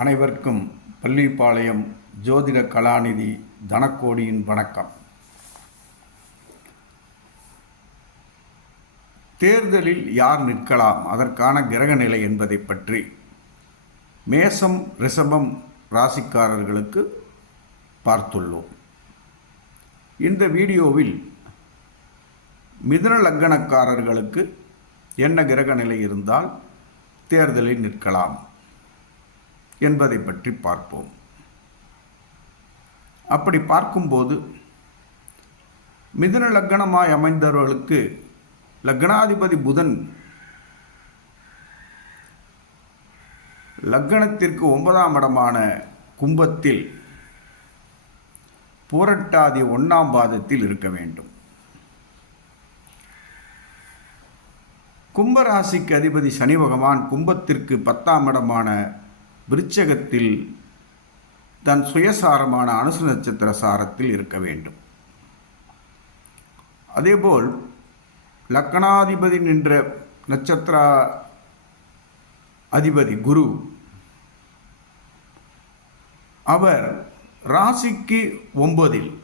அனைவருக்கும் பள்ளிப்பாளையம் ஜோதிட கலாநிதி தனக்கோடியின் வணக்கம். தேர்தலில் யார் நிற்கலாம்? அதற்கான கிரக நிலை என்பதை பற்றி மேசம் ரிஷபம் ராசிக்காரர்களுக்கு பார்த்துள்ளோம். இந்த வீடியோவில் மிதுன லக்கணக்காரர்களுக்கு என்ன கிரக நிலை இருந்தால் தேர்தலில் நிற்கலாம்? என்பதை பற்றி பார்ப்போம். அப்படி பார்க்கும்போது மிதுன லக்கணமாய் அமைந்தவர்களுக்கு லக்னாதிபதி புதன் லக்கணத்திற்கு ஒன்பதாம் இடமான கும்பத்தில் பூரட்டாதி ஒன்றாம் பாதத்தில் இருக்க வேண்டும். கும்பராசிக்கு அதிபதி சனி பகவான் கும்பத்திற்கு பத்தாம் இடமான விருச்சகத்தில் தன் சுயசாரமான அனுசு நட்சத்திர சாரத்தில் இருக்க வேண்டும். அதேபோல் லக்கணாதிபதி நின்ற நட்சத்திர அதிபதி குரு அவர் ராசிக்கு ஒன்பதில்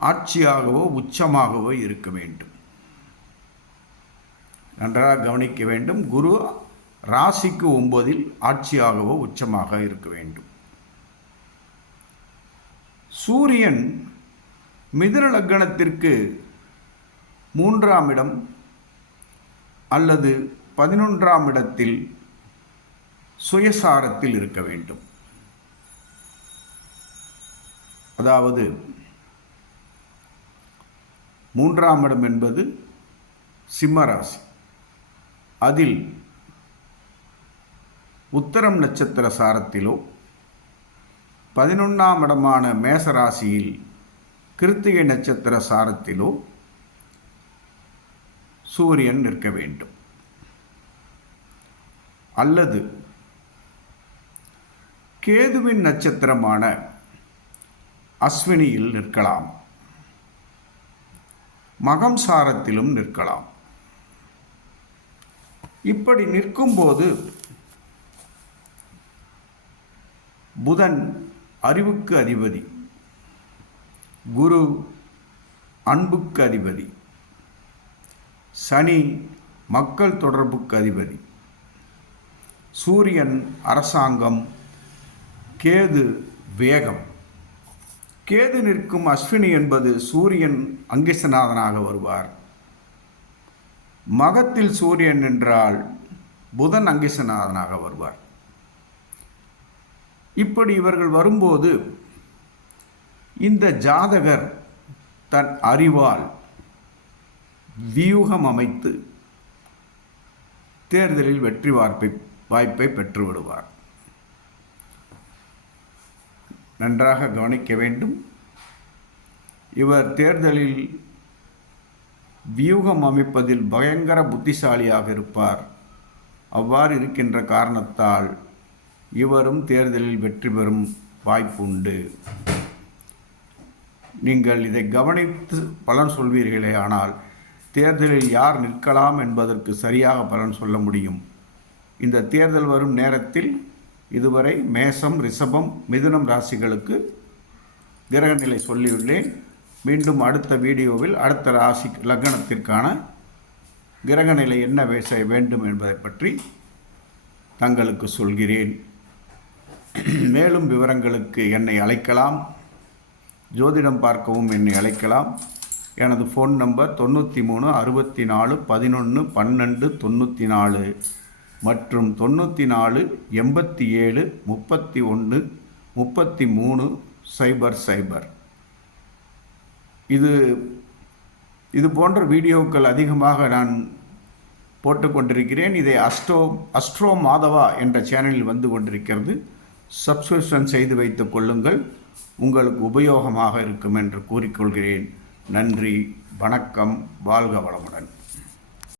ஆட்சியாகவோ உச்சமாகவோ இருக்க வேண்டும். நன்றாக கவனிக்க வேண்டும். குரு ராசிக்கு ஒன்பதில் ஆட்சியாகவோ உச்சமாக இருக்க வேண்டும். சூரியன் மிதுன லக்கணத்திற்கு மூன்றாம் இடம் அல்லது பதினொன்றாம் இடத்தில் சுயசாரத்தில் இருக்க வேண்டும். அதாவது மூன்றாம் இடம் என்பது சிம்மராசி அதில் உத்தரம் நட்சத்திர சாரத்திலோ பதினொன்றாம் இடமான மேசராசியில் கிருத்திகை நட்சத்திர சாரத்திலோ சூரியன் நிற்க வேண்டும். அல்லது கேதுவின் நட்சத்திரமான அஸ்வினியில் நிற்கலாம். மகம் சாரத்திலும் நிற்கலாம். இப்படி நிற்கும்போது புதன் அறிவுக்கு அதிபதி. குரு அன்புக்கு அதிபதி. சனி மக்கள் தொடர்புக்கு அதிபதி. சூரியன் அரசாங்கம் கேது வேகம். கேது நிற்கும் அஸ்வினி என்பது சூரியன் அங்கிசநாதனாக வருவார். மகத்தில் சூரியன் என்றால் புதன் அங்கிசநாதனாக வருவார். இப்படி இவர்கள் வரும்போது இந்த ஜாதகர் தன் அறிவால் வியூகம் அமைத்து தேர்தலில் வெற்றி வாய்ப்பை வாய்ப்பை பெற்றுவிடுவார். நன்றாக கவனிக்க வேண்டும். இவர் தேர்தலில் வியூகம் அமைப்பதில் பயங்கர புத்திசாலியாக இருப்பார். அவ்வாறு இருக்கின்ற காரணத்தால் இவரும் தேர்தலில் வெற்றி பெறும் வாய்ப்பு உண்டு நீங்கள் இதை கவனித்து பலன் சொல்வீர்களே ஆனால் தேர்தலில் யார் நிற்கலாம் என்பதற்கு சரியாக பலன் சொல்ல முடியும். இந்த தேர்தல் வரும் நேரத்தில் இதுவரை மேசம் ரிஷபம் மிதுனம் ராசிகளுக்கு கிரகநிலை சொல்லியுள்ளேன். மீண்டும் அடுத்த வீடியோவில் அடுத்த ராசி லக்னத்திற்கான கிரகநிலை என்ன பேச வேண்டும் என்பதை பற்றி தங்களுக்கு சொல்கிறேன். மேலும் விவரங்களுக்கு என்னை அழைக்கலாம். ஜோதிடம் பார்க்கவும் என்னை அழைக்கலாம். எனது ஃபோன் நம்பர் தொண்ணூற்றி மூணு அறுபத்தி நாலு பதினொன்று பன்னெண்டு தொண்ணூற்றி நாலு மற்றும் தொண்ணூற்றி நாலு எண்பத்தி ஏழு முப்பத்தி ஒன்று முப்பத்தி மூணு சைபர் சைபர். இது இது போன்ற வீடியோக்கள் அதிகமாக நான் போட்டுக்கொண்டிருக்கிறேன். இதை அஸ்ட்ரோ அஸ்ட்ரோ மாதவா என்ற சேனலில் வந்து கொண்டிருக்கிறது. சப்ஸ்கிரிப்ஷன் செய்து வைத்து கொள்ளுங்கள். உங்களுக்கு உபயோகமாக இருக்கும் என்று கூறிக்கொள்கிறேன். நன்றி வணக்கம் வாழ்க வளமுடன்.